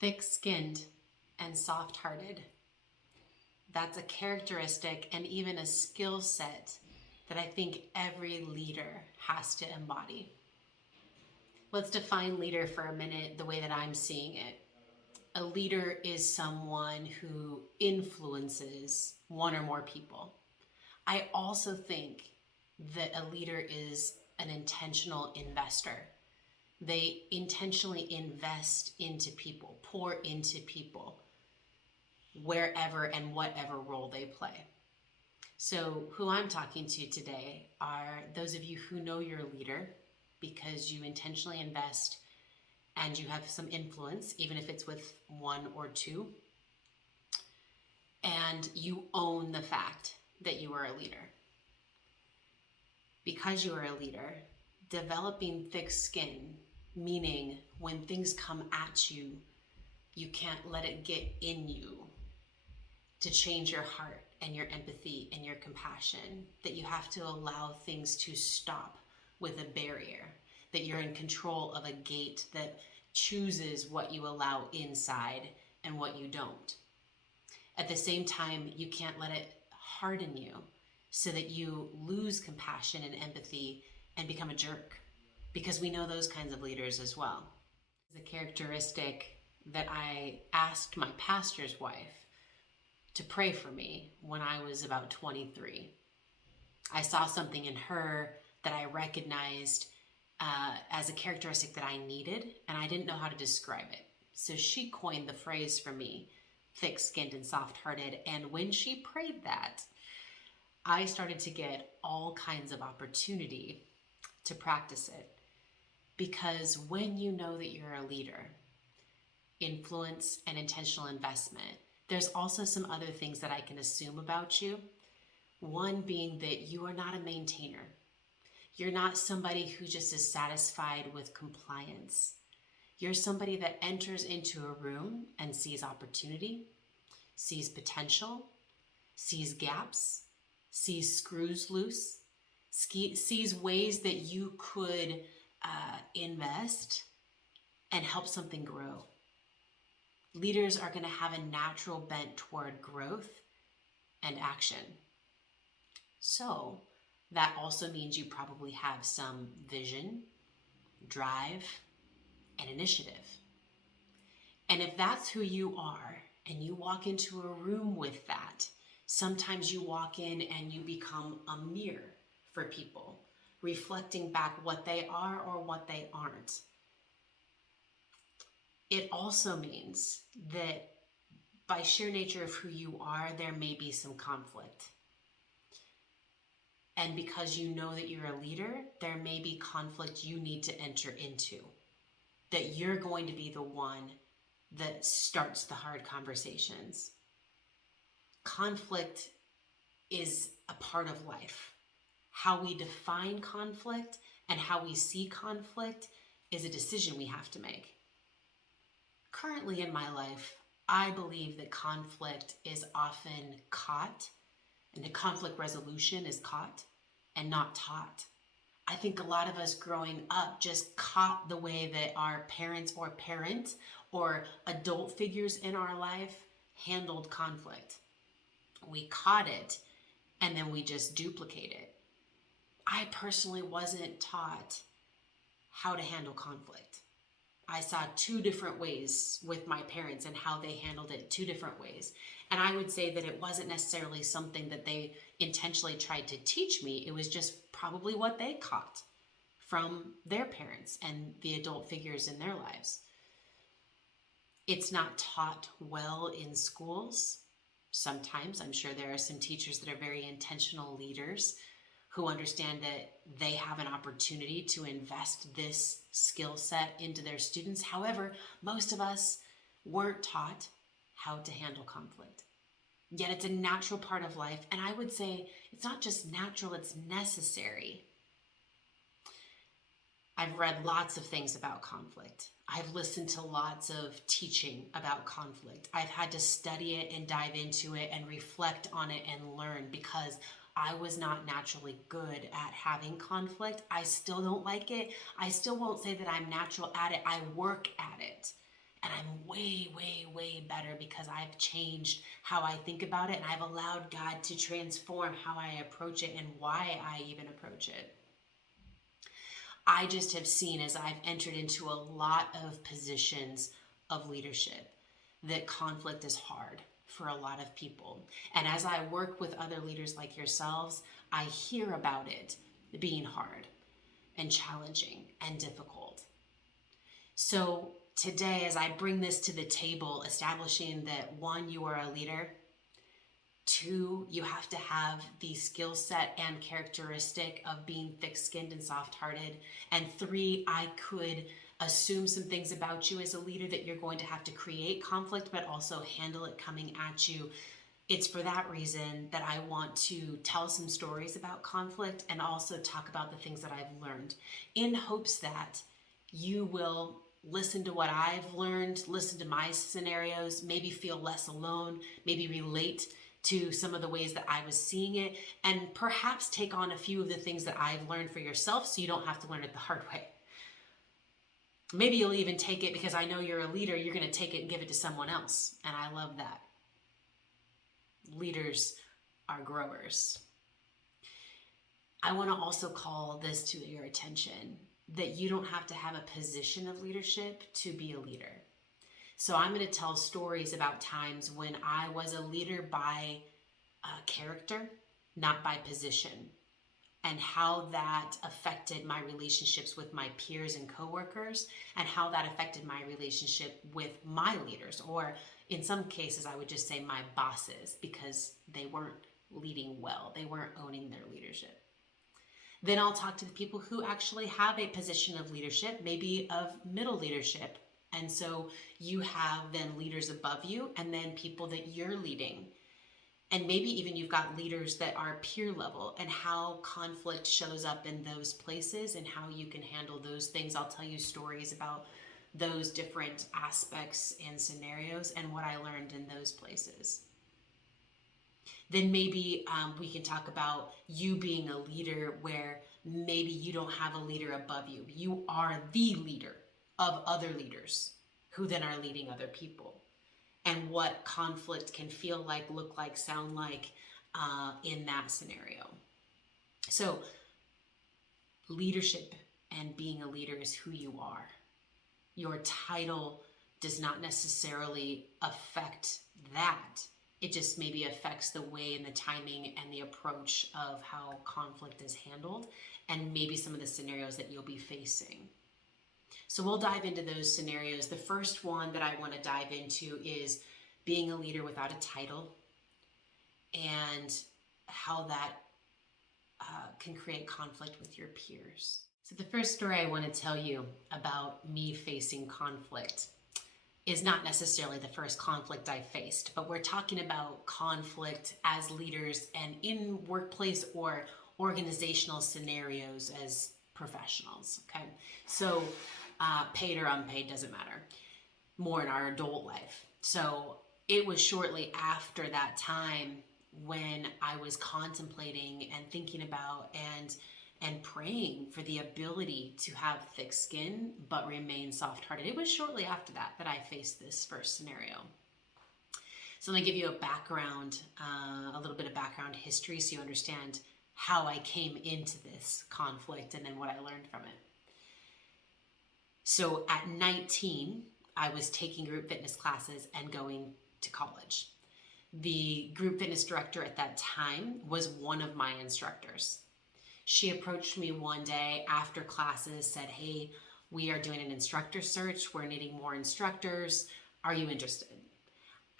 Thick-skinned and soft-hearted. That's a characteristic and even a skill set that I think every leader has to embody. Let's define leader for a minute the way that I'm seeing it. A leader is someone who influences one or more people. I also think that a leader is an intentional investor. They intentionally invest into people, pour into people, wherever and whatever role they play. So who I'm talking to today are those of you who know you're a leader because you intentionally invest and you have some influence, even if it's with one or two, and you own the fact that you are a leader. Because you are a leader, developing thick skin, meaning when things come at you, you can't let it get in you to change your heart and your empathy and your compassion, that you have to allow things to stop with a barrier, that you're in control of a gate that chooses what you allow inside and what you don't. At the same time, you can't let it harden you so that you lose compassion and empathy and become a jerk, because we know those kinds of leaders as well. It's a characteristic that I asked my pastor's wife to pray for me when I was about 23. I saw something in her that I recognized as a characteristic that I needed, and I didn't know how to describe it. So she coined the phrase for me, thick-skinned and soft-hearted, and when she prayed that, I started to get all kinds of opportunity to practice it. Because when you know that you're a leader, influence and intentional investment, there's also some other things that I can assume about you. One being that you are not a maintainer. You're not somebody who just is satisfied with compliance. You're somebody that enters into a room and sees opportunity, sees potential, sees gaps, sees screws loose, sees ways that you could invest and help something grow. Leaders are going to have a natural bent toward growth and action. So that also means you probably have some vision, drive, and initiative. And if that's who you are, and you walk into a room with that, sometimes you walk in and you become a mirror for people, reflecting back what they are or what they aren't. It also means that by sheer nature of who you are, there may be some conflict. And because you know that you're a leader, there may be conflict you need to enter into, that you're going to be the one that starts the hard conversations. Conflict is a part of life. How we define conflict and how we see conflict is a decision we have to make. Currently in my life, I believe that conflict is often caught, and the conflict resolution is caught and not taught. I think a lot of us growing up just caught the way that our parents or adult figures in our life handled conflict. We caught it and then we just duplicate it. I personally wasn't taught how to handle conflict. I saw two different ways with my parents and how they handled it, two different ways. And I would say that it wasn't necessarily something that they intentionally tried to teach me. It was just probably what they caught from their parents and the adult figures in their lives. It's not taught well in schools. Sometimes I'm sure there are some teachers that are very intentional leaders who understand that they have an opportunity to invest this skill set into their students. However, most of us weren't taught how to handle conflict. Yet it's a natural part of life, and I would say it's not just natural, it's necessary. I've read lots of things about conflict. I've listened to lots of teaching about conflict. I've had to study it and dive into it and reflect on it and learn, because I was not naturally good at having conflict. I still don't like it. I still won't say that I'm natural at it. I work at it. And I'm way, way, way better because I've changed how I think about it, and I've allowed God to transform how I approach it and why I even approach it. I just have seen, as I've entered into a lot of positions of leadership, that conflict is hard for a lot of people. And as I work with other leaders like yourselves, I hear about it being hard and challenging and difficult. So today, as I bring this to the table, establishing that 1, you are a leader, 2, you have to have the skill set and characteristic of being thick-skinned and soft-hearted, and 3, I could assume some things about you as a leader, that you're going to have to create conflict but also handle it coming at you. It's for that reason that I want to tell some stories about conflict and also talk about the things that I've learned, in hopes that you will listen to what I've learned, listen to my scenarios, maybe feel less alone, maybe relate to some of the ways that I was seeing it, and perhaps take on a few of the things that I've learned for yourself so you don't have to learn it the hard way. Maybe you'll even take it because I know you're a leader, you're going to take it and give it to someone else, and I love that. Leaders are growers. I want to also call this to your attention, that you don't have to have a position of leadership to be a leader. So I'm going to tell stories about times when I was a leader by character, not by position, and how that affected my relationships with my peers and coworkers, and how that affected my relationship with my leaders, or in some cases I would just say my bosses, because they weren't leading well. They weren't owning their leadership. Then I'll talk to the people who actually have a position of leadership, maybe of middle leadership. And so you have then leaders above you, and then people that you're leading. And maybe even you've got leaders that are peer level, and how conflict shows up in those places and how you can handle those things. I'll tell you stories about those different aspects and scenarios and what I learned in those places. Then maybe we can talk about you being a leader where maybe you don't have a leader above you. You are the leader of other leaders who then are leading other people, and what conflict can feel like, look like, sound like in that scenario. So leadership and being a leader is who you are. Your title does not necessarily affect that. It just maybe affects the way and the timing and the approach of how conflict is handled, and maybe some of the scenarios that you'll be facing. So we'll dive into those scenarios. The first one that I want to dive into is being a leader without a title, and how that can create conflict with your peers. So the first story I want to tell you about me facing conflict is not necessarily the first conflict I faced, but we're talking about conflict as leaders and in workplace or organizational scenarios as professionals, okay? So paid or unpaid, doesn't matter, more in our adult life. So it was shortly after that time when I was contemplating and thinking about and praying for the ability to have thick skin but remain soft-hearted. It was shortly after that that I faced this first scenario. So let me give you a background, a little bit of background history, so you understand how I came into this conflict and then what I learned from it. So at 19, I was taking group fitness classes and going to college. The group fitness director at that time was one of my instructors. She approached me one day after classes, said, "Hey, we are doing an instructor search. We're needing more instructors. Are you interested?"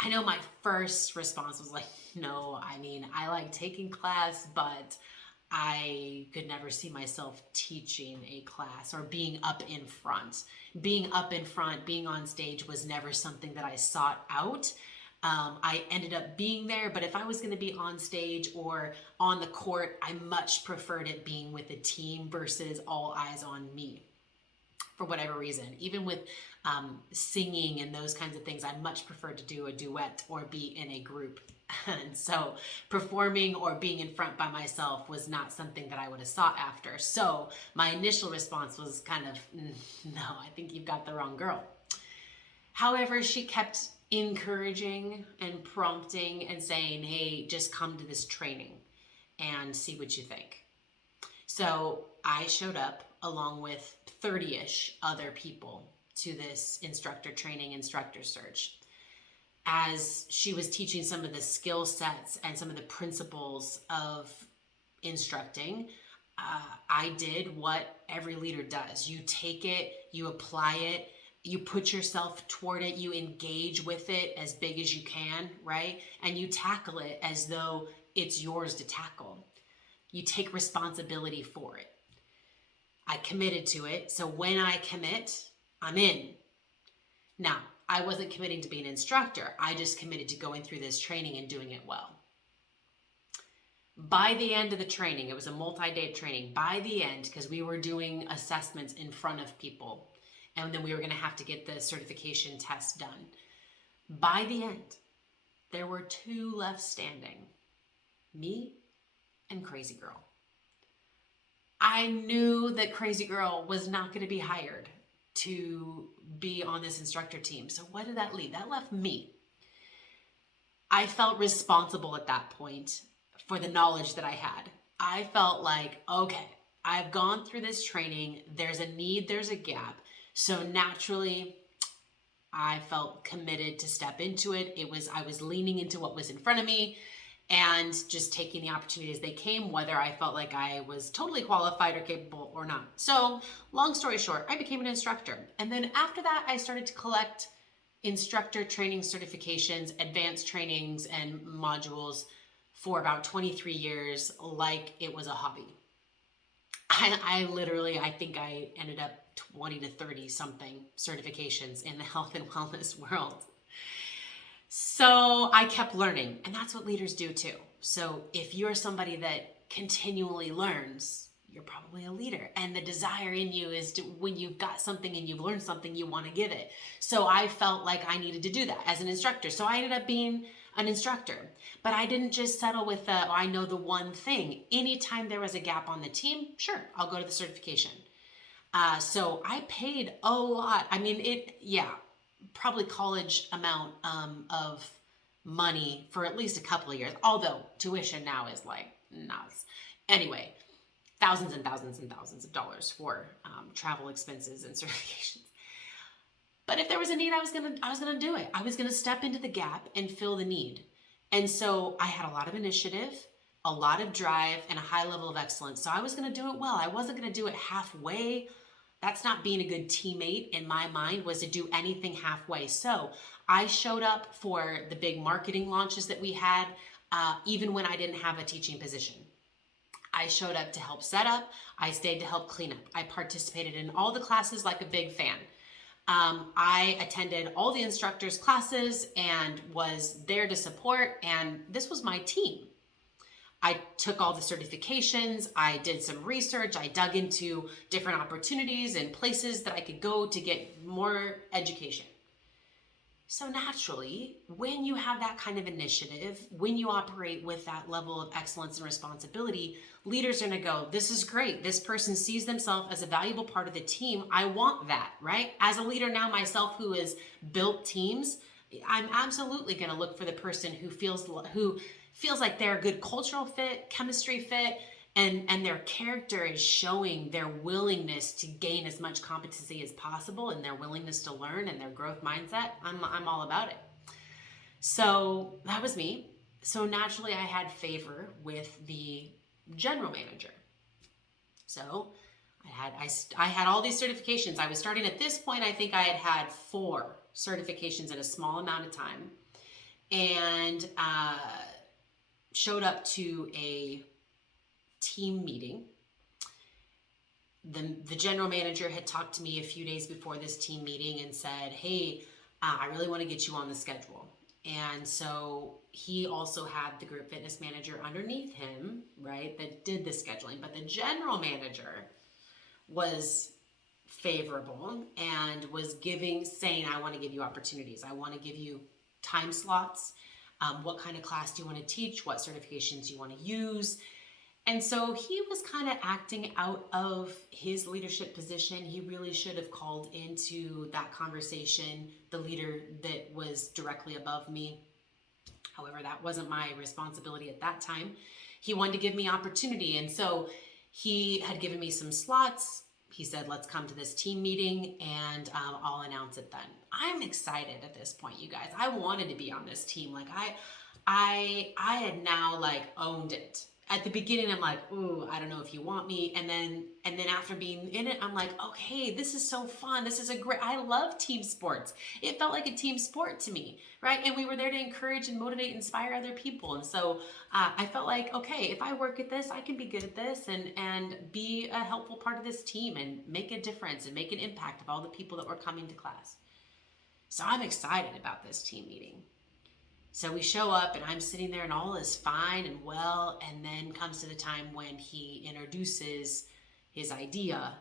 I know my first response was like, no, I mean, I like taking class, but I could never see myself teaching a class or being up in front. Being up in front, being on stage was never something that I sought out. I ended up being there, but if I was going to be on stage or on the court, I much preferred it being with a team versus all eyes on me. For whatever reason, even with singing and those kinds of things, I much prefer to do a duet or be in a group. And so performing or being in front by myself was not something that I would have sought after. So my initial response was kind of, no, I think you've got the wrong girl. However, she kept encouraging and prompting and saying, hey, just come to this training and see what you think. So I showed up along with 30-ish other people to this instructor training, instructor search. As she was teaching some of the skill sets and some of the principles of instructing, I did what every leader does. You take it, you apply it, you put yourself toward it, you engage with it as big as you can, right? And you tackle it as though it's yours to tackle. You take responsibility for it. I committed to it, so when I commit, I'm in. Now, I wasn't committing to being an instructor. I just committed to going through this training and doing it well. By the end of the training, it was a multi-day training. By the end, because we were doing assessments in front of people, and then we were going to have to get the certification test done. By the end, there were 2 left standing, me and Crazy Girl. I knew that Crazy Girl was not going to be hired to be on this instructor team. So what did that leave? That left me. I felt responsible at that point for the knowledge that I had. I felt like, okay, I've gone through this training. There's a need, there's a gap. So naturally, I felt committed to step into it. I was leaning into what was in front of me and just taking the opportunities as they came, whether I felt like I was totally qualified or capable or not. So long story short, I became an instructor. And then after that, I started to collect instructor training certifications, advanced trainings, and modules for about 23 years, like it was a hobby. I think I ended up 20 to 30 something certifications in the health and wellness world. So I kept learning, and that's what leaders do too. So if you're somebody that continually learns, you're probably a leader. And the desire in you is to, when you've got something and you've learned something, you want to give it. So I felt like I needed to do that as an instructor. So I ended up being an instructor. But I didn't just settle with I know the one thing. Anytime there was a gap on the team, sure, I'll go to the certification. So I paid a lot. I mean, probably college amount of money for at least a couple of years, although tuition now is like nuts. Anyway, thousands and thousands and thousands of dollars for travel expenses and certifications. But if there was a need, I was gonna do it. I was gonna step into the gap and fill the need. And so I had a lot of initiative, a lot of drive, and a high level of excellence. So I was gonna do it well. I wasn't gonna do it halfway. That's not being a good teammate in my mind, was to do anything halfway. So I showed up for the big marketing launches that we had, even when I didn't have a teaching position. I showed up to help set up. I stayed to help clean up. I participated in all the classes like a big fan. I attended all the instructors' classes and was there to support, and this was my team. I took all the certifications, I did some research, I dug into different opportunities and places that I could go to get more education. So naturally, when you have that kind of initiative, when you operate with that level of excellence and responsibility, leaders are gonna go, this is great. This person sees themselves as a valuable part of the team. I want that, right? As a leader now myself who has built teams, I'm absolutely gonna look for the person who feels like they're a good cultural fit, chemistry fit, and their character is showing their willingness to gain as much competency as possible and their willingness to learn and their growth mindset. I'm all about it. So that was me. So naturally I had favor with the general manager. So I had all these certifications. I was starting at this point, I think I had 4 certifications in a small amount of time, and showed up to a team meeting. The general manager had talked to me a few days before this team meeting and said, hey, I really want to get you on the schedule. And so he also had the group fitness manager underneath him, right, that did the scheduling. But the general manager was favorable and was saying, I want to give you opportunities. I want to give you time slots. What kind of class do you want to teach? What certifications you want to use? And so he was kind of acting out of his leadership position. He really should have called into that conversation the leader that was directly above me. However, that wasn't my responsibility at that time. He wanted to give me opportunity. And so he had given me some slots. He said, let's come to this team meeting and I'll announce it then. I'm excited at this point, you guys. I wanted to be on this team. Like I had now owned it. At the beginning, I'm like, ooh, I don't know if you want me. And then after being in it, I'm like, okay, this is so fun. This is I love team sports. It felt like a team sport to me, right? And we were there to encourage and motivate, inspire other people. And so I felt like, okay, if I work at this, I can be good at this and be a helpful part of this team and make a difference and make an impact of all the people that were coming to class. So I'm excited about this team meeting. So we show up and I'm sitting there and all is fine and well, and then comes to the time when he introduces his idea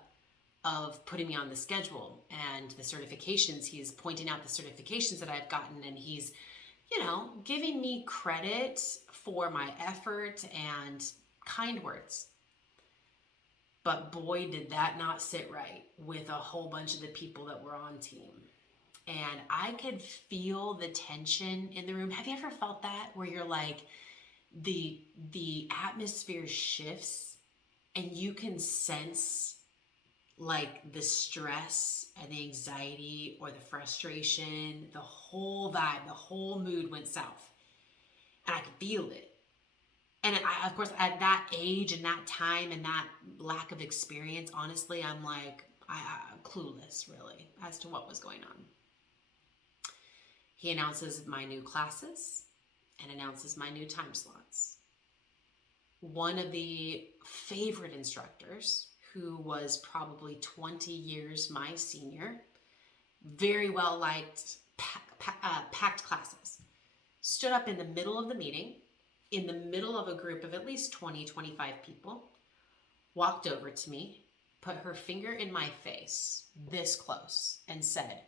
of putting me on the schedule and the certifications. He's pointing out the certifications that I've gotten, and he's, giving me credit for my effort and kind words. But boy, did that not sit right with a whole bunch of the people that were on team. And I could feel the tension in the room. Have you ever felt that? Where you're like, the atmosphere shifts and you can sense like the stress and the anxiety or the frustration, the whole vibe, the whole mood went south. And I could feel it. And of course, at that age and that time and that lack of experience, honestly, I'm like, I'm clueless really as to what was going on. He announces my new classes and announces my new time slots. One of the favorite instructors, who was probably 20 years my senior, very well liked, packed classes, stood up in the middle of the meeting, in the middle of a group of at least 20, 25 people, walked over to me, put her finger in my face this close and said,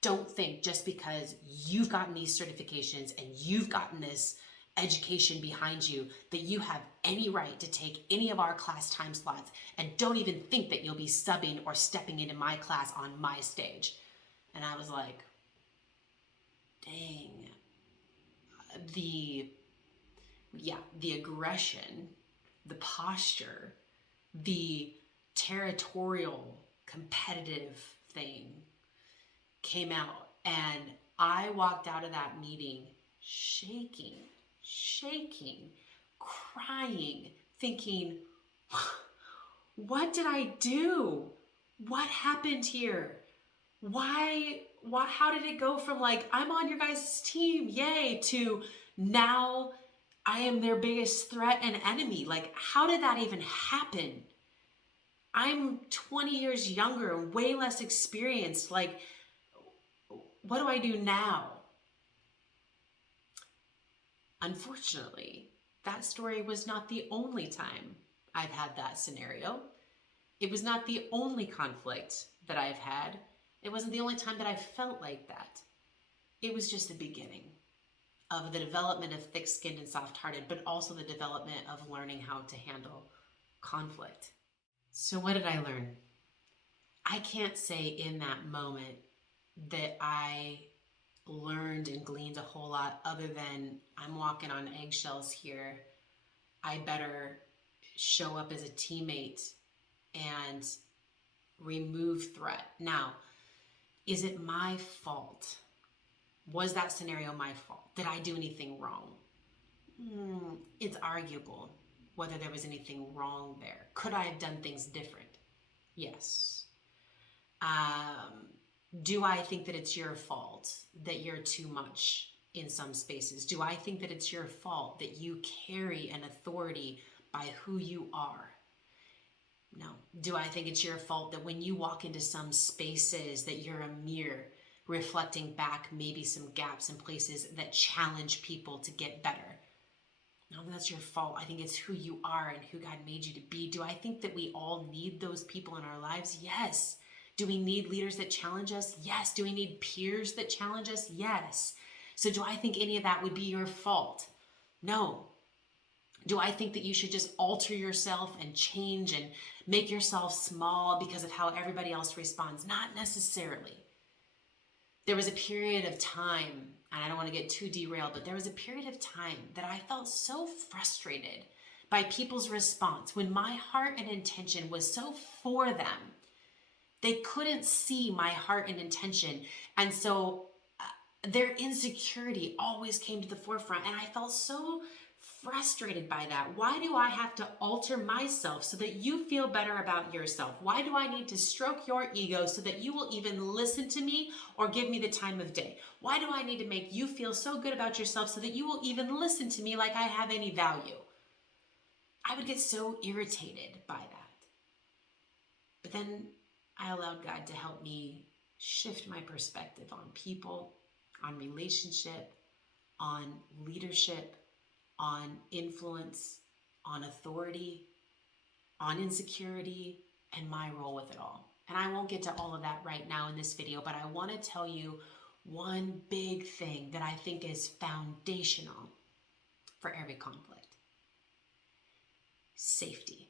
don't think just because you've gotten these certifications and you've gotten this education behind you that you have any right to take any of our class time slots, and don't even think that you'll be subbing or stepping into my class on my stage. And I was like, dang. The aggression, the posture, the territorial, competitive thing came out, and I walked out of that meeting shaking, crying, thinking, what did I do? What happened here? How did it go from like, I'm on your guys' team, yay, to now I am their biggest threat and enemy? Like, how did that even happen? I'm 20 years younger and way less experienced. Like, what do I do now? Unfortunately, that story was not the only time I've had that scenario. It was not the only conflict that I've had. It wasn't the only time that I felt like that. It was just the beginning of the development of thick-skinned and soft-hearted, but also the development of learning how to handle conflict. So what did I learn? I can't say in that moment that I learned and gleaned a whole lot, other than I'm walking on eggshells here. I better show up as a teammate and remove threat. Now, is it my fault? Was that scenario my fault? Did I do anything wrong? It's arguable whether there was anything wrong there. Could I have done things different? Yes. Do I think that it's your fault that you're too much in some spaces? Do I think that it's your fault that you carry an authority by who you are? No. Do I think it's your fault that when you walk into some spaces that you're a mirror reflecting back maybe some gaps in places that challenge people to get better? No, that's your fault. I think it's who you are and who God made you to be. Do I think that we all need those people in our lives? Yes. Do we need leaders that challenge us? Yes. Do we need peers that challenge us? Yes. So do I think any of that would be your fault? No. Do I think that you should just alter yourself and change and make yourself small because of how everybody else responds? Not necessarily. There was a period of time, and I don't want to get too derailed, but there was a period of time that I felt so frustrated by people's response when my heart and intention was so for them. They couldn't see my heart and intention. And so their insecurity always came to the forefront. And I felt so frustrated by that. Why do I have to alter myself so that you feel better about yourself? Why do I need to stroke your ego so that you will even listen to me or give me the time of day? Why do I need to make you feel so good about yourself so that you will even listen to me like I have any value? I would get so irritated by that. But then I allowed God to help me shift my perspective on people, on relationship, on leadership, on influence, on authority, on insecurity, and my role with it all. And I won't get to all of that right now in this video, but I want to tell you one big thing that I think is foundational for every conflict. Safety.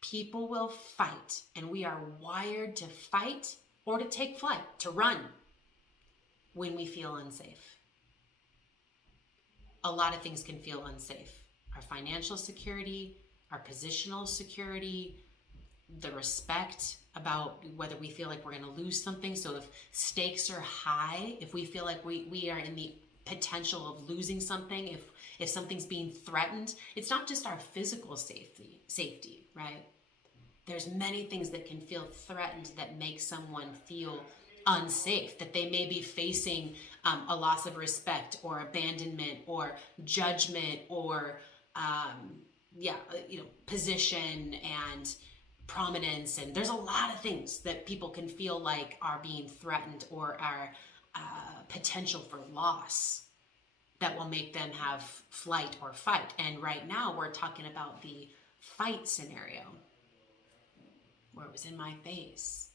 People will fight, and we are wired to fight or to take flight, to run when we feel unsafe. A lot of things can feel unsafe. Our financial security, our positional security, the respect about whether we feel like we're going to lose something. So if stakes are high, if we feel like we are in the potential of losing something, if something's being threatened, it's not just our physical safety, right? There's many things that can feel threatened that make someone feel unsafe, that they may be facing a loss of respect or abandonment or judgment or position and prominence. And there's a lot of things that people can feel like are being threatened or are potential for loss that will make them have flight or fight. And right now we're talking about the fight scenario where it was in my face.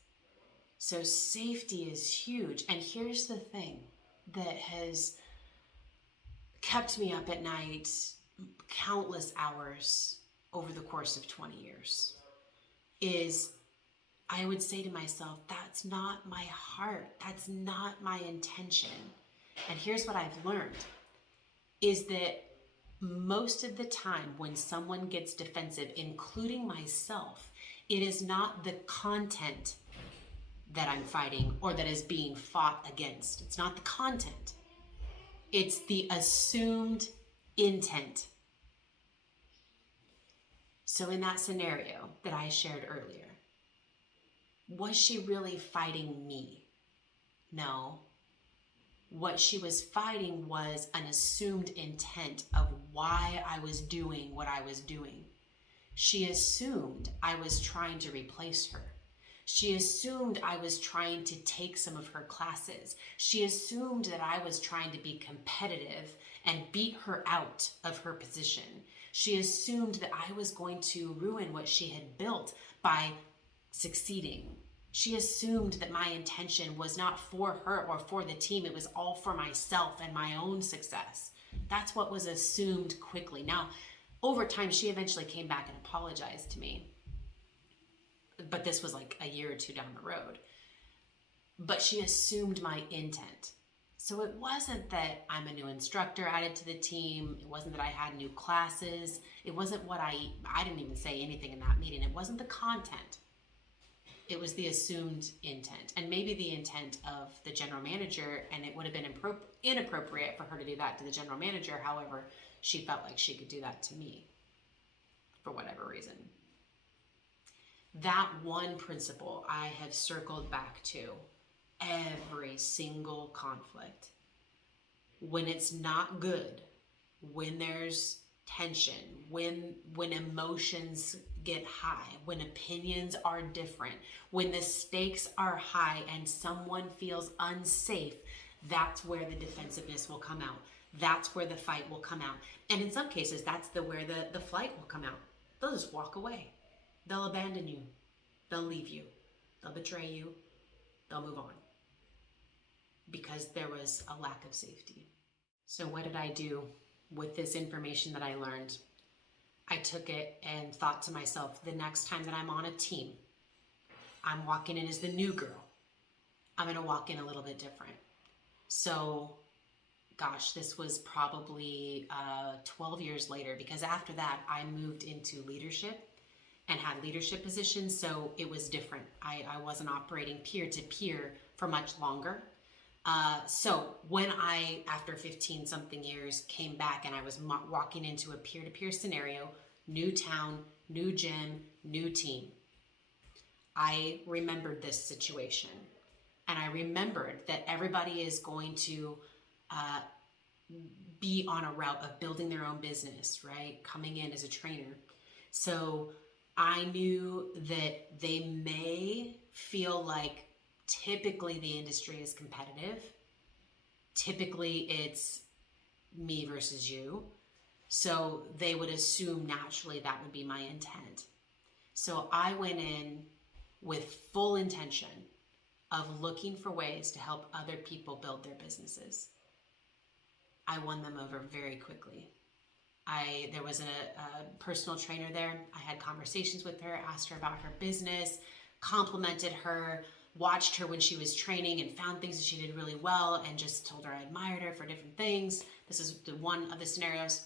So safety is huge. And here's the thing that has kept me up at night countless hours over the course of 20 years is I would say to myself, that's not my heart. That's not my intention. And here's what I've learned is that most of the time when someone gets defensive, including myself, it is not the content that I'm fighting or that is being fought against. It's not the content. It's the assumed intent. So in that scenario that I shared earlier, was she really fighting me? No. What she was fighting was an assumed intent of why I was doing what I was doing. She assumed I was trying to replace her. She assumed I was trying to take some of her classes. She assumed that I was trying to be competitive and beat her out of her position. She assumed that I was going to ruin what she had built by succeeding. She assumed that my intention was not for her or for the team. It was all for myself and my own success. That's what was assumed quickly. Now, over time, she eventually came back and apologized to me. But this was like a year or two down the road. But she assumed my intent. So it wasn't that I'm a new instructor added to the team. It wasn't that I had new classes. It wasn't what I didn't even say anything in that meeting. It wasn't the content. It was the assumed intent. And maybe the intent of the general manager, and it would have been inappropriate for her to do that to the general manager. However, she felt like she could do that to me for whatever reason. That one principle I have circled back to every single conflict. When it's not good, when there's tension, when emotions get high, when opinions are different, when the stakes are high and someone feels unsafe, that's where the defensiveness will come out. That's where the fight will come out. And in some cases, that's where the flight will come out. They'll just walk away. They'll abandon you. They'll leave you. They'll betray you. They'll move on. Because there was a lack of safety. So what did I do with this information that I learned, I took it and thought to myself, the next time that I'm on a team, I'm walking in as the new girl, I'm going to walk in a little bit different. So, gosh, this was probably 12 years later, because after that, I moved into leadership and had leadership positions. So it was different. I wasn't operating peer to peer for much longer. So when I, after 15 something years, came back and I was walking into a peer to peer scenario, new town, new gym, new team, I remembered this situation. And I remembered that everybody is going to be on a route of building their own business, right? Coming in as a trainer. So I knew that they may feel like typically the industry is competitive. Typically it's me versus you. So they would assume naturally that would be my intent. So I went in with full intention of looking for ways to help other people build their businesses. I won them over very quickly. There was a personal trainer there. I had conversations with her, asked her about her business, complimented her, watched her when she was training and found things that she did really well, and just told her I admired her for different things. This is one of the scenarios.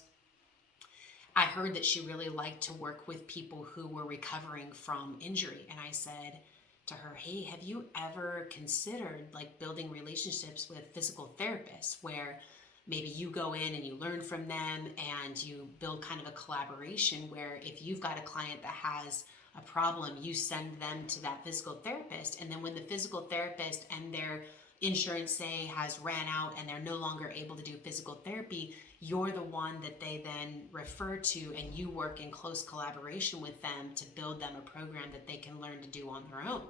I heard that she really liked to work with people who were recovering from injury. And I said to her, hey, have you ever considered like building relationships with physical therapists where maybe you go in and you learn from them and you build kind of a collaboration where if you've got a client that has a problem, you send them to that physical therapist. And then when the physical therapist and their insurance, say, has ran out and they're no longer able to do physical therapy, you're the one that they then refer to, and you work in close collaboration with them to build them a program that they can learn to do on their own.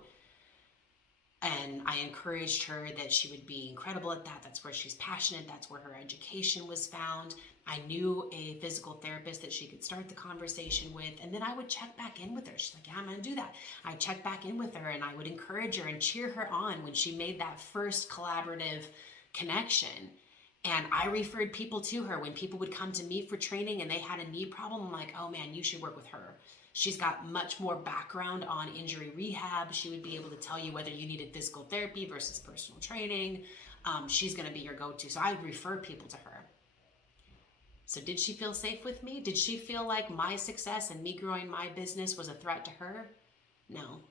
And I encouraged her that she would be incredible at that. That's where she's passionate. That's where her education was found. I knew a physical therapist that she could start the conversation with. And then I would check back in with her. She's like, yeah, I'm going to do that. I check back in with her and I would encourage her and cheer her on when she made that first collaborative connection. And I referred people to her. When people would come to me for training and they had a knee problem, I'm like, oh man, you should work with her. She's got much more background on injury rehab. She would be able to tell you whether you needed physical therapy versus personal training. She's going to be your go-to. So I would refer people to her. So did she feel safe with me? Did she feel like my success and me growing my business was a threat to her? No,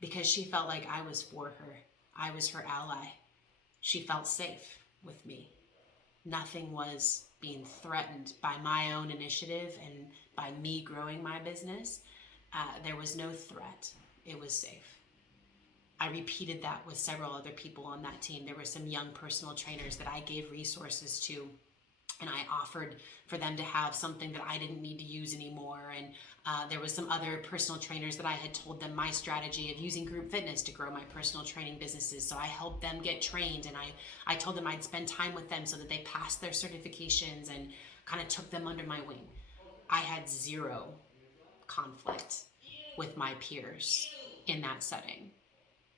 because she felt like I was for her. I was her ally. She felt safe with me. Nothing was being threatened by my own initiative and by me growing my business. There was no threat. It was safe. I repeated that with several other people on that team. There were some young personal trainers that I gave resources to, and I offered for them to have something that I didn't need to use anymore. And there was some other personal trainers that I had told them my strategy of using group fitness to grow my personal training businesses. So I helped them get trained, and I told them I'd spend time with them so that they passed their certifications and kind of took them under my wing. I had zero conflict with my peers in that setting.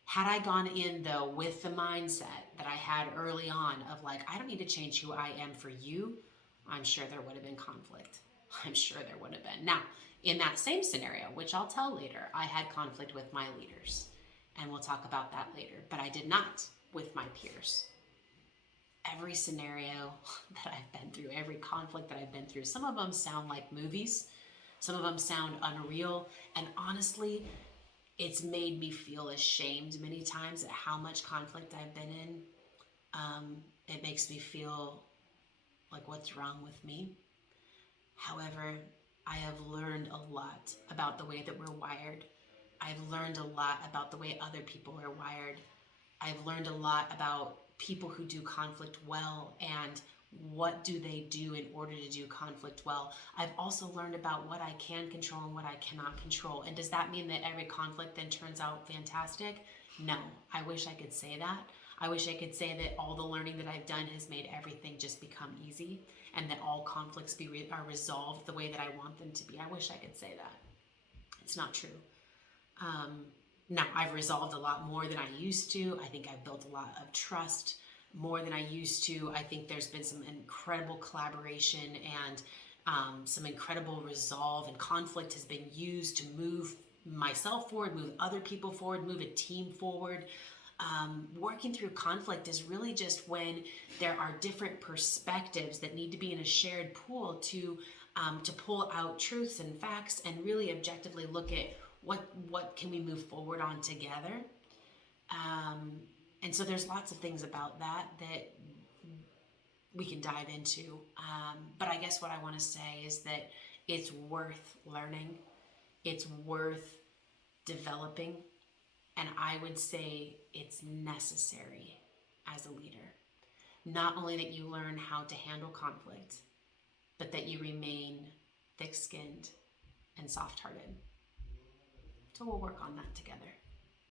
Had I gone in though with the mindset that I had early on of like, I don't need to change who I am for you, I'm sure there would have been conflict. I'm sure there would have been. Now, in that same scenario, which I'll tell later, I had conflict with my leaders, and we'll talk about that later, but I did not with my peers. Every scenario that I've been through, every conflict that I've been through, some of them sound like movies, some of them sound unreal, and honestly, it's made me feel ashamed many times at how much conflict I've been in. It makes me feel like, what's wrong with me? However, I have learned a lot about the way that we're wired. I've learned a lot about the way other people are wired. I've learned a lot about people who do conflict well and what do they do in order to do conflict well. I've also learned about what I can control and what I cannot control. And does that mean that every conflict then turns out fantastic? No, I wish I could say that. I wish I could say that all the learning that I've done has made everything just become easy and that all conflicts are resolved the way that I want them to be. I wish I could say that. It's not true. Now, I've resolved a lot more than I used to. I think I've built a lot of trust more than I used to. I think there's been some incredible collaboration and some incredible resolve, and conflict has been used to move myself forward, move other people forward, move a team forward. Working through conflict is really just when there are different perspectives that need to be in a shared pool to pull out truths and facts and really objectively look at what can we move forward on together. And so there's lots of things about that we can dive into. But I guess what I want to say is that it's worth learning. It's worth developing. And I would say it's necessary as a leader. Not only that you learn how to handle conflict, but that you remain thick-skinned and soft-hearted. So we'll work on that together.